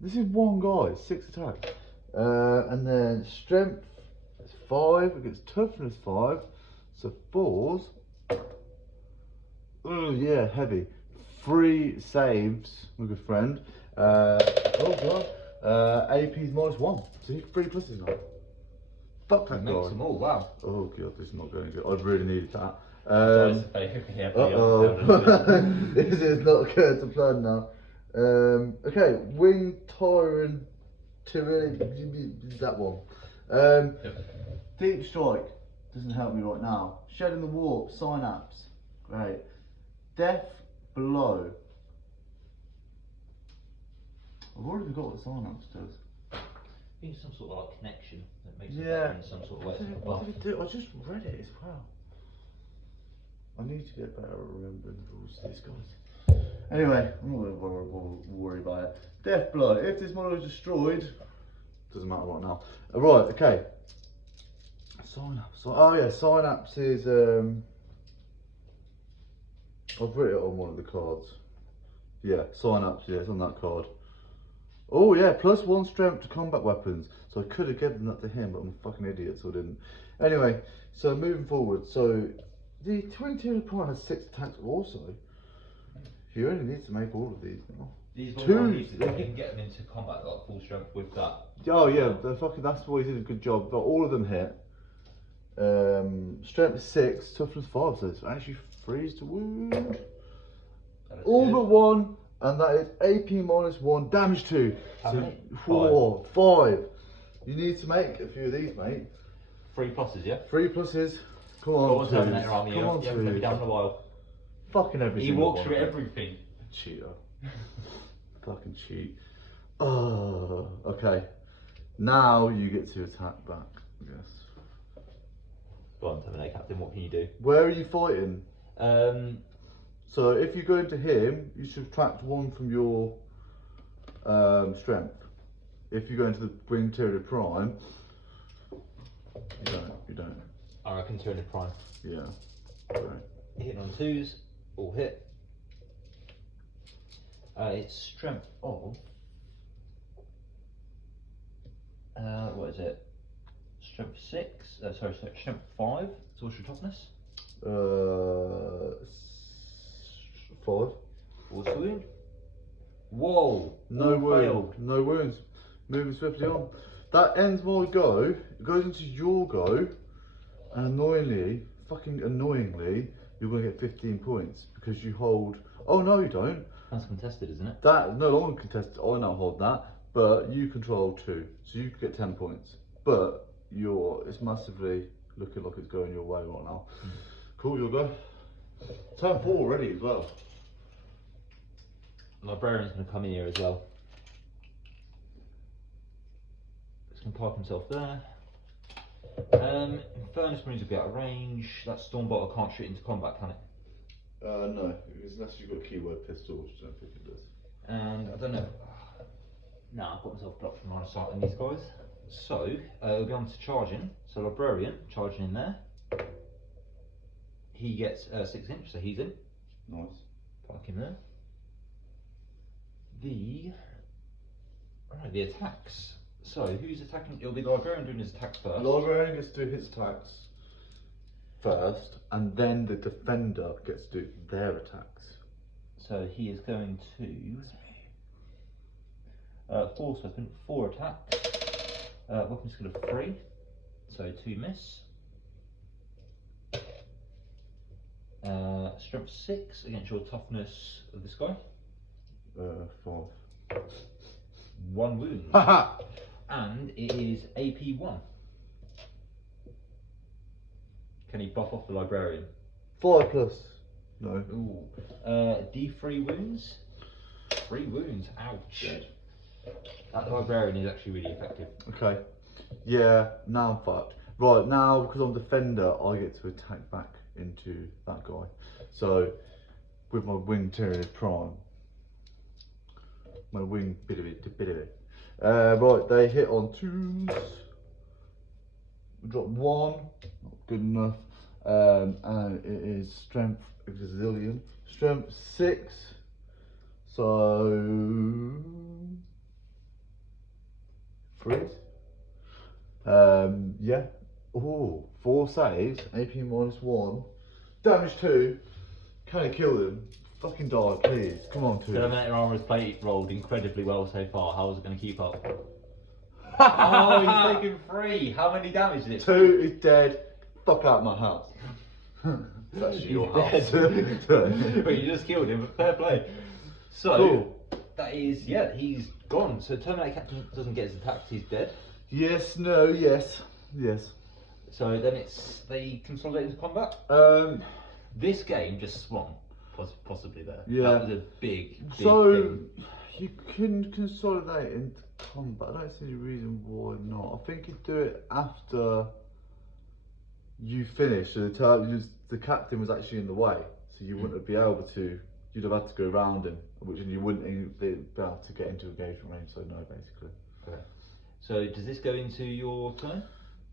This is one guy, 6 attacks. And then strength is 5 against toughness 5. So 4s. Oh yeah, heavy. 3 saves, my good friend. Oh god. AP's -1. So he's 3 pluses now. Fuck that guy. Makes them all, wow. Oh god, this is not going good. I really needed that. This is not going to plan now. Okay, Wing Tyrant that one. Deep Strike doesn't help me right now. Shedding the Warp, Synapse. Great. Death Blow. I've already got what the Synapse does. I think it's some sort of like connection that makes it Yeah. better in some sort of way. What did it do? I just read it as well. I need to get better at remembering the rules of these guys. Anyway, I'm not going to worry about it. Death Blow. If this model is destroyed, doesn't matter right now. Right, okay. Synapse. Oh yeah, Synapse is. I've written it on one of the cards. Yeah, Synapse. Yeah, it's on that card. Oh yeah, +1 strength to combat weapons. So I could have given that to him, but I'm a fucking idiot, so I didn't. Anyway, so moving forward. So the 22 part has 6 attacks also. You only need to make all of these now. These Two. ones, you can get them into combat like full strength with that. Oh yeah, that's why he did a good job. But all of them hit. Strength is 6, toughness 5, so it's actually 3s to wound. All good. but one, and that is AP -1, damage 2. How So many? 4, 5. You need to make a few of these, mate. 3 pluses, yeah? 3 pluses. Come on, Go on, twos. Terminator Army. Come on, You haven't let me twos. down in a while. Fucking every He single walks one. through everything. Cheater. Fucking cheat. Oh, okay. Now you get to attack back, I guess. Go on, Terminator Captain, what can you do? Where are you fighting? Um, So if you go into him, you subtract 1 from your strength. If you go into the Wing Tyranid Prime, you don't. I reckon Tyranid Prime. Yeah. Right. Hitting on 2s, all hit. It's strength of. What is it? Strength 6. Sorry, strength 5. So what's your toughness? 5. What's the wound? Whoa! No all wound. failed. No wounds. Moving swiftly on. That ends my go. It goes into your go, and annoyingly, fucking annoyingly, you're gonna get 15 points because you hold. Oh no, you don't. That's contested, isn't it? That no longer contested. I now hold that, but you control 2, so you could get 10 points. But it's massively looking like it's going your way right now. Cool, you'll go. Turn 4 already as well. Librarian's going to come in here as well. He's going to park himself there. Furnace Marines will be out of range. That Stormbolter can't shoot into combat, can it? No, unless you've got keyword pistol, which I don't think it does. And I don't know. No, I've got myself blocked from line of sight on these guys. So we'll be on to charging. So Librarian charging in there. He gets 6 inch, so he's in. Nice. Park him there. The attacks. So who's attacking? It'll be the Librarian doing his attacks first. Librarian gets to do his attacks first, and then the defender gets to do their attacks. So he is going to 4 weapon, 4 attacks. Weapon skill of 3, so 2 miss. Strength 6 against your toughness of this guy. 5. 1 wound. Haha! And it is AP 1. Can he buff off the Librarian? 5 plus. No. Ooh. D3 wounds. 3 wounds. Ouch. Dead. That Librarian is actually really effective. Okay. Yeah, now I'm fucked. Right, now because I'm defender, I get to attack back into that guy. So, with my Wing Tyranid Prime. My wing bit of it. Right, they hit on 2s. We drop 1, not good enough. And it is strength auxilium. Strength 6. So 3. Yeah. Oh, 4 saves, AP -1. Damage 2. Can I kill them? Fucking die, please. Come on, 2. Terminator Armor's plate rolled incredibly well so far. How is it going to keep up? Oh, he's taken 3. How many damage is it? 2 is dead. Fuck out my house. It's actually He's your house. dead. But you just killed him, but fair play. So, Cool. that is, yeah, he's gone. So Terminator Captain doesn't get his attacks, he's dead. Yes, no, yes. Yes. So then they consolidate into combat. This game just swung, possibly there. Yeah. That was a big So, thing. you can consolidate into combat. I don't see any reason why not. I think you'd do it after you finish. So the captain was actually in the way, so you wouldn't be able to. You'd have had to go around him, which you wouldn't be able to get into engagement range. So no, basically. Okay. So does this go into your turn?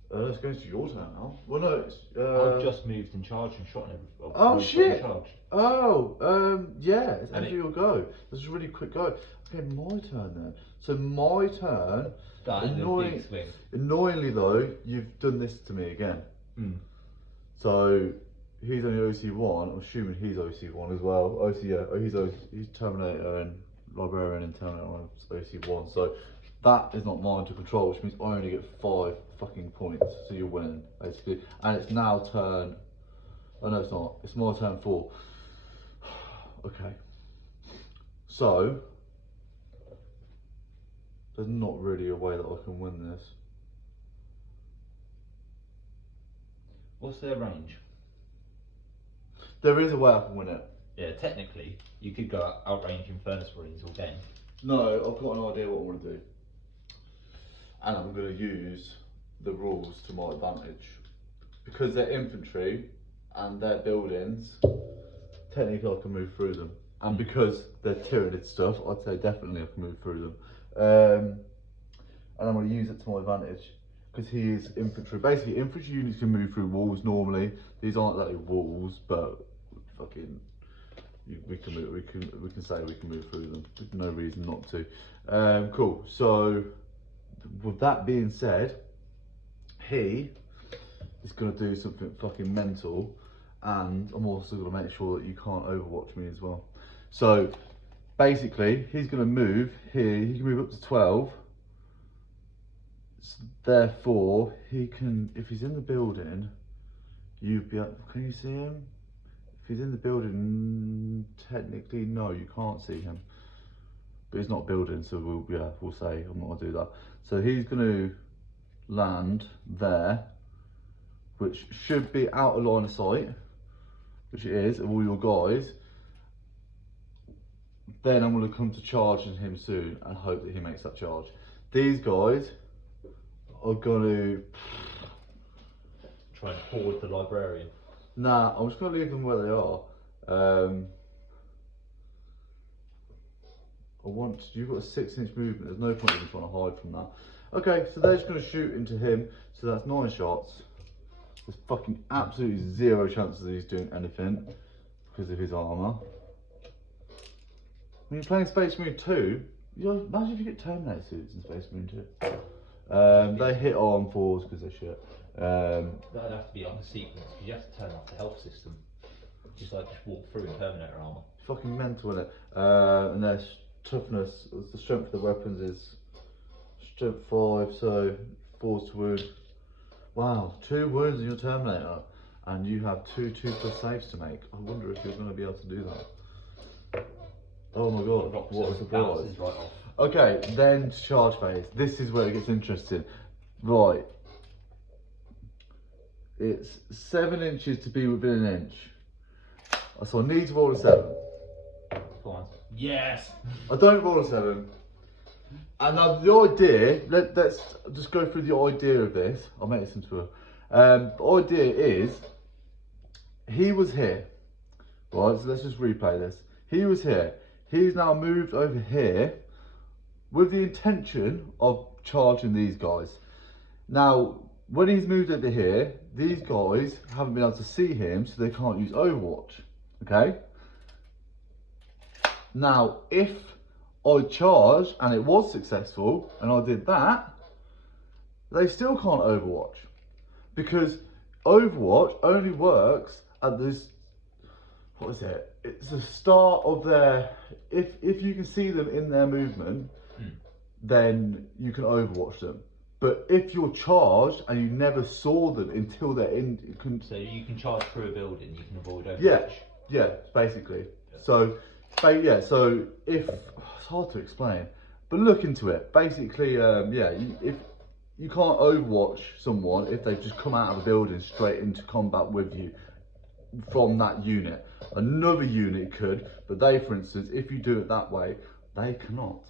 Let's go into your turn now. Well, no, it's. I've just moved in charge and shot and everything. Oh shit! Charge. Oh, yeah, it's And after your go. This is a really quick go. Okay, my turn then. So my turn. That is a big swing. Annoyingly though, you've done this to me again. Mm. So he's only OC1. I'm assuming he's OC1 as well. He's Terminator and Librarian and Terminator on OC1. So that is not mine to control, which means I only get 5 fucking points. So you're winning basically. And it's now turn. Oh no, it's not. It's my turn 4. Okay. So there's not really a way that I can win this. What's their range? There is a way I can win it. Yeah, technically, you could go outranging Furnace Marines all game. No, I've got an idea what I want to do. And I'm going to use the rules to my advantage. Because they're infantry and they're buildings, technically I can move through them. And because they're Tyranid stuff, I'd say definitely I can move through them. And I'm going to use it to my advantage. Because he is infantry. Basically, infantry units can move through walls normally. These aren't like walls, but fucking, we can say we can move through them. There's no reason not to. Cool. So, with that being said, he is going to do something fucking mental, and I'm also going to make sure that you can't overwatch me as well. So, basically, he's going to move here. He can move up to 12. Therefore, he can, if he's in the building, you'd be, can you see him? If he's in the building, technically, no, you can't see him. But he's not building, so we'll say, I'm not gonna do that. So he's gonna land there, which should be out of line of sight, which it is, of all your guys. Then I'm gonna come to charging him soon and hope that he makes that charge. These guys are gonna try and hoard the librarian. Nah, I'm just gonna leave them where they are. You've got a 6-inch movement, there's no point in trying to hide from that. Okay, so they're just gonna shoot into him, so that's 9 shots. There's fucking absolutely 0 chances that he's doing anything because of his armour. When you're playing Space Marine 2, imagine if you get Terminator suits in Space Marine 2. They hit on 4s because they're shit. That'd have to be on the sequence because you have to turn off the health system. Just walk through in Terminator armour. Fucking mental, innit? And their toughness, the strength of the weapons is strength 5, so 4's to wound. Wow, 2 wounds in your Terminator, and you have 2 2+ saves to make. I wonder if you're going to be able to do that. Oh my god, what a surprise. Right off. Okay, then charge phase. This is where it gets interesting. Right. It's 7 inches to be within an inch. So I need to roll a 7. Come on. Yes! I don't roll a 7. And now the idea, let's just go through the idea of this. I'll make this into a... the idea is, he was here. Right, so let's just replay this. He was here. He's now moved over here with the intention of charging these guys. Now, when he's moved over here, these guys haven't been able to see him, so they can't use Overwatch. Okay? Now, if I charged and it was successful and I did that, they still can't Overwatch. Because Overwatch only works at this, what is it? It's the start of their, if you can see them in their movement, then you can Overwatch them. But if you're charged and you never saw them until they're in, so you can charge through a building, you can avoid Overwatch. Yeah, basically. Yeah. So if it's hard to explain, but look into it. Basically, if you can't Overwatch someone if they've just come out of the building straight into combat with you from that unit. Another unit could, but they, for instance, if you do it that way, they cannot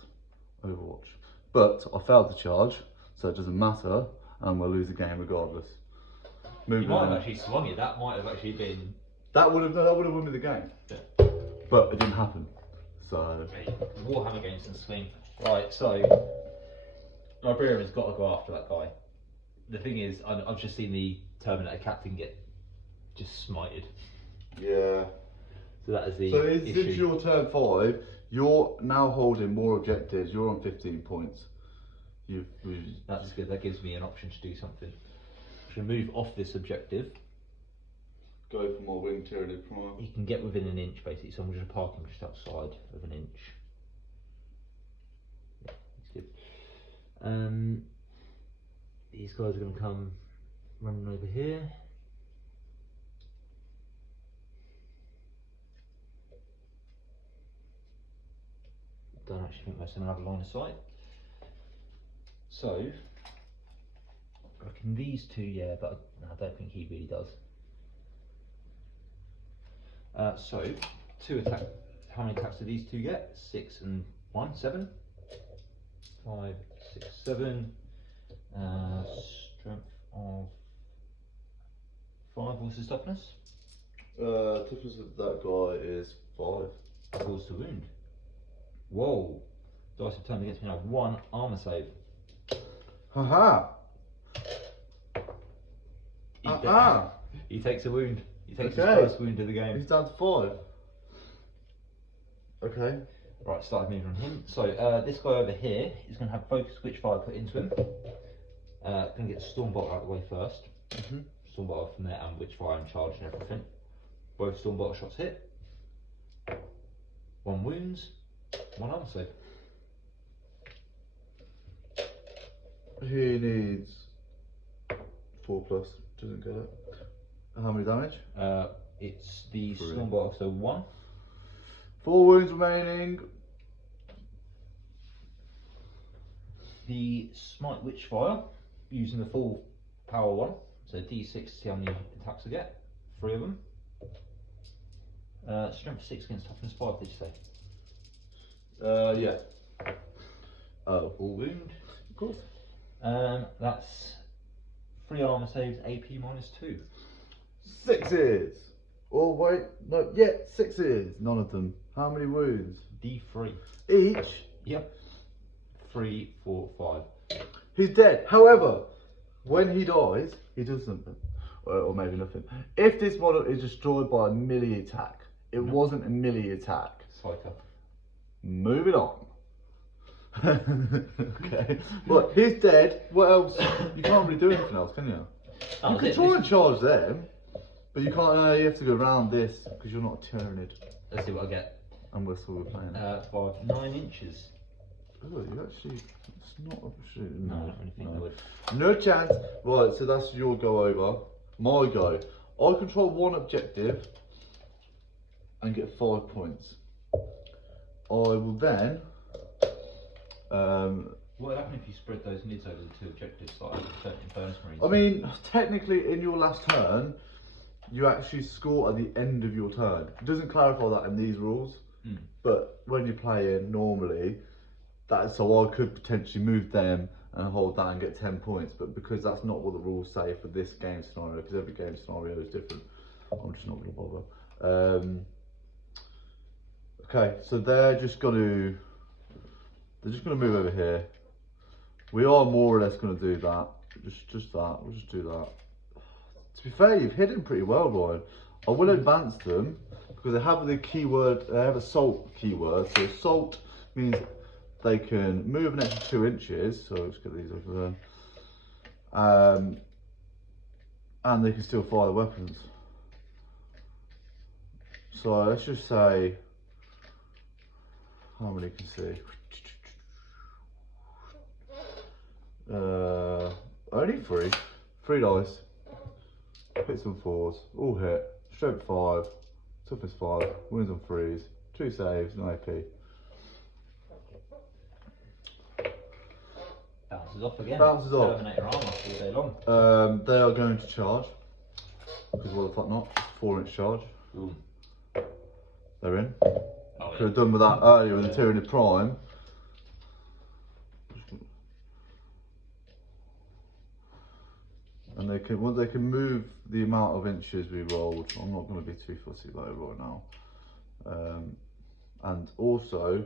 Overwatch. But I failed to charge, so it doesn't matter, and we'll lose the game regardless. You might have actually swung it. That might have actually been. That would have won me the game. Yeah. But it didn't happen. So Warhammer games and swing. Right, so Librarian's got to go after that guy. The thing is, I've just seen the Terminator captain get just smited. Yeah. So that is the So issue. since your turn 5, you're now holding more objectives. You're on 15 points. That's good. That gives me an option to do something. I should move off this objective. Go for more wing Tyranid Prime. He can get within an inch basically, so I'm just park him just outside of an inch. Yeah, that's good. These guys are going to come running over here. don't actually think most of them have a line of sight. So, I reckon these two, yeah, but I don't think he really does. So, 2 attack. How many attacks do these two get? 6 and 1, 7. 5, 6, 7. Strength of 5. What's his toughness? Toughness of that guy is 5. Equals to wound. Whoa. Dice have turned against me now. 1 armor save. Haha! Haha! He takes a wound. He takes his Okay. first wound of the game. He's down to 5. Okay. Right, started moving on him. So this guy over here is going to have focus witchfire put into him. Going to get Stormbolt out of the way first. Stormbolt from there and witchfire and charge and everything. Both Stormbolt shots hit. 1 wounds, 1 armor save. He needs 4 plus. Doesn't get it. How many damage? It's the 3. Stormbolt, so 1. 4 wounds remaining. The Smite Witchfire, using the full power 1, so d6 to see how many attacks I get. 3 of them. Strength 6 against toughness 5, did you say? Yeah. Oh, Full wound. of course. That's 3 armor saves, AP -2. 6s. Oh wait, no, yeah, 6s. None of them. How many wounds? D3. Each. Yep. 3, 4, 5. He's dead. However, when he dies, he does something. Or maybe nothing. If this model is destroyed by a melee attack, it wasn't a melee attack. Psycho. Moving on. Okay. Look, he's dead. What else? You can't really do anything else, can you? That You was can it. try and charge them, but you can't. You have to go around this because you're not a Tyranid. Let's see what I get. And we're still playing. 5, 9 inches. Oh, you actually. It's not actually. No, I don't really think they would. No chance. Right, so that's your go over. My go. I control 1 objective and get 5 points. I will then. What would happen if you spread those mids over the 2 objectives, like certain Infernus Marines? I mean, technically, in your last turn, you actually score at the end of your turn. It doesn't clarify that in these rules, but when you're playing normally, so I could potentially move them and hold that and get 10 points. But because that's not what the rules say for this game scenario, because every game scenario is different, I'm just not going to bother. Okay, so they're just going to move over here. We are more or less going to do that. Just that. We'll just do that. To be fair, you've hit him pretty well, Ryan. I will advance them because they have the keyword. They have assault keyword. So assault means they can move an extra 2 inches. So let's get these over there. And they can still fire the weapons. So let's just say how many can see. Only 3. 3 dice. Hits on 4s. All hit. Strength 5. Toughness 5. Wounds on 3s. 2 saves. No AP. Bounces off again. Bounces off. Terminator armor all day long. They are going to charge. Because what the fuck not? 4-inch charge. Ooh. They're in. Oh, Could have done with that earlier in the Tyranid Prime. And they can, once they can move the amount of inches we rolled, I'm not going to be too fussy about it right now. And also,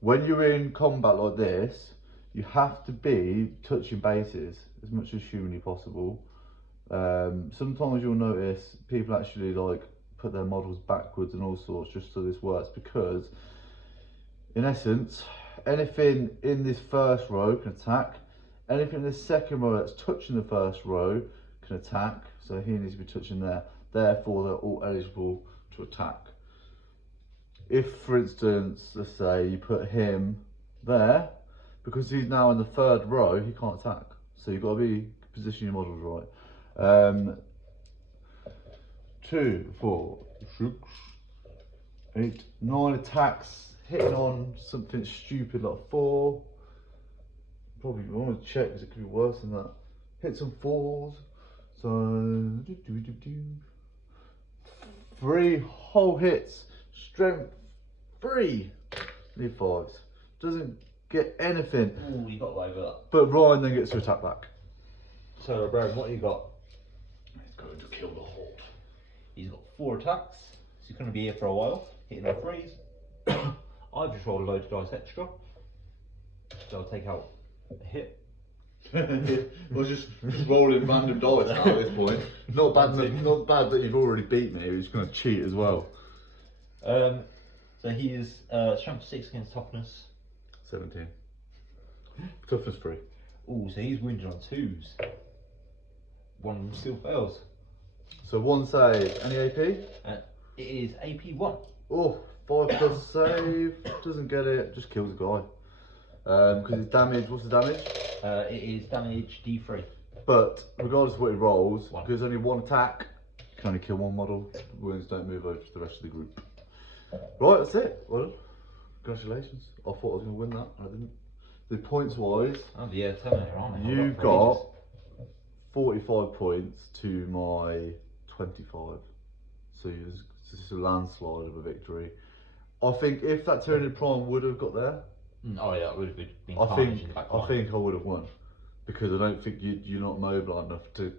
when you're in combat like this, you have to be touching bases as much as humanly possible. Sometimes you'll notice people actually like put their models backwards and all sorts just so this works, because in essence, anything in this first row can attack. Anything in the second row that's touching the first row can attack, so he needs to be touching there. Therefore, they're all eligible to attack. If, for instance, let's say you put him there, because he's now in the 3rd row, he can't attack. So you've got to be positioning your models right. 2, 4, 6, 8, 9 attacks hitting on something stupid like 4. Probably I want to check because it could be worse than that. Hit some 4s. So 3 whole hits. Strength 3. Need 5s. Doesn't get anything. Ooh, you got away with that. But Ryan then gets to attack back. So, Brown, what you got? He's going to kill the Horde. He's got 4 attacks, so he's going to be here for a while, hitting on 3s. I've just rolled a load of dice extra, so I'll take out a hit. We're just rolling random dice now at this point. Not bad that you've already beat me, he's going to cheat as well. So he is strength 6 against toughness. 17. Toughness 3. Ooh, so he's wounded on 2s. One of them still fails. So 1 save, any AP? It is AP 1. Oh, 5+ save, doesn't get it, just kills the guy. Because it's damage, what's the damage? It is damage D3. But regardless of what he rolls, 1. because only 1 attack, you can only kill 1 model. Wounds don't move over to the rest of the group. Right, that's it. Well done. Congratulations. I thought I was going to win that, I didn't. The points wise, Oh yeah, Terminator, aren't they? you've got 45 points to my 25. So it's just a landslide of a victory. I think if that Tyranid Prime would have got there, Oh yeah, it would have been I carnage in the back line. think I would have won. Because I don't think you're not mobile enough to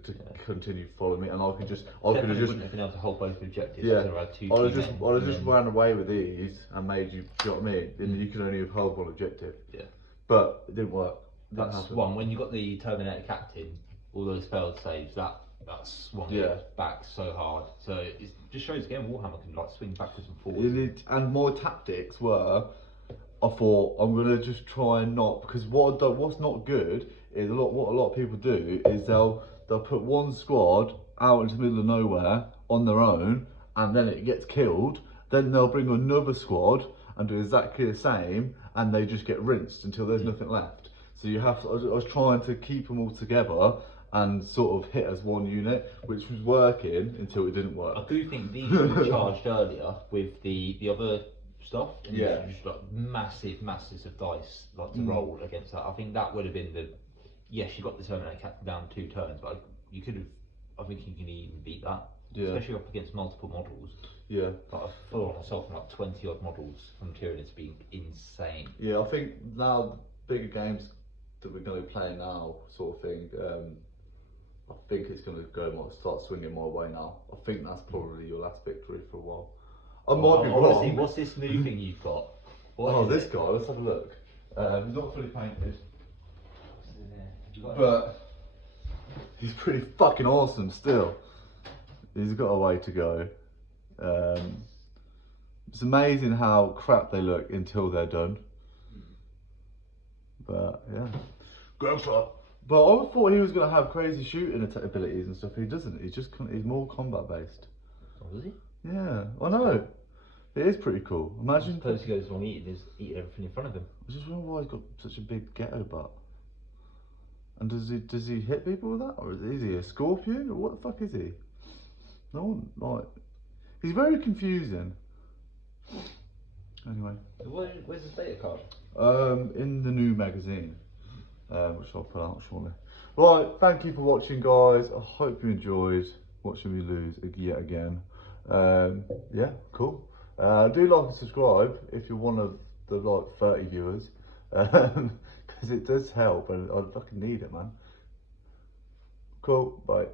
continue following me, and I could have just wouldn't have been able to hold both objectives. yeah. Because there had 2 I'd have just ran away with these and made you. Do you know what I mean? Then you could only have held 1 objective. Yeah. But it didn't work. That's one. When you got the Terminator Captain, all those failed saves, that swung it back so hard. So it just shows again Warhammer can like swing backwards and forwards. And my tactics were, I thought I'm gonna just try and not, because what's not good is what a lot of people do is they'll put 1 squad out into the middle of nowhere on their own, and then it gets killed. Then they'll bring another squad and do exactly the same, and they just get rinsed until there's nothing left. So you have to, I was trying to keep them all together and sort of hit as 1 unit, which was working until it didn't work. I do think these were charged earlier with the other stuff. And Yeah. Just like masses of dice like to roll against that. I think that would have been the. Yes, you got the Terminator Captain down 2 turns, but you could have. I think you can even beat that. Yeah. Especially up against multiple models. Yeah. Like I feel myself from like 20 odd models from Tyranids being insane. Yeah, I think now bigger games that we're going to be playing now, sort of thing. I think it's going to start swinging my way now. I think that's probably your last victory for a while. I might be wrong. What's this new thing you've got? This guy. Let's have a look. He's not fully painted, But but he's pretty fucking awesome still. He's got a way to go. It's amazing how crap they look until they're done. But yeah, go for it. But I thought he was going to have crazy shooting abilities and stuff. He doesn't. He's more combat based. oh, does he? Yeah, I know. It is pretty cool. I Imagine. suppose he goes along eating everything in front of him. I just wonder why he's got such a big ghetto butt. And does he hit people with that, or is he a scorpion, or what the fuck is he? No one like. He's very confusing. Anyway. So where's his beta card? In the new magazine, which I'll put out shortly. Right, thank you for watching, guys. I hope you enjoyed watching me lose yet again. Yeah, cool. Do like and subscribe if you're one of the like 30 viewers, because it does help, and I fucking need it, man. Cool, bye.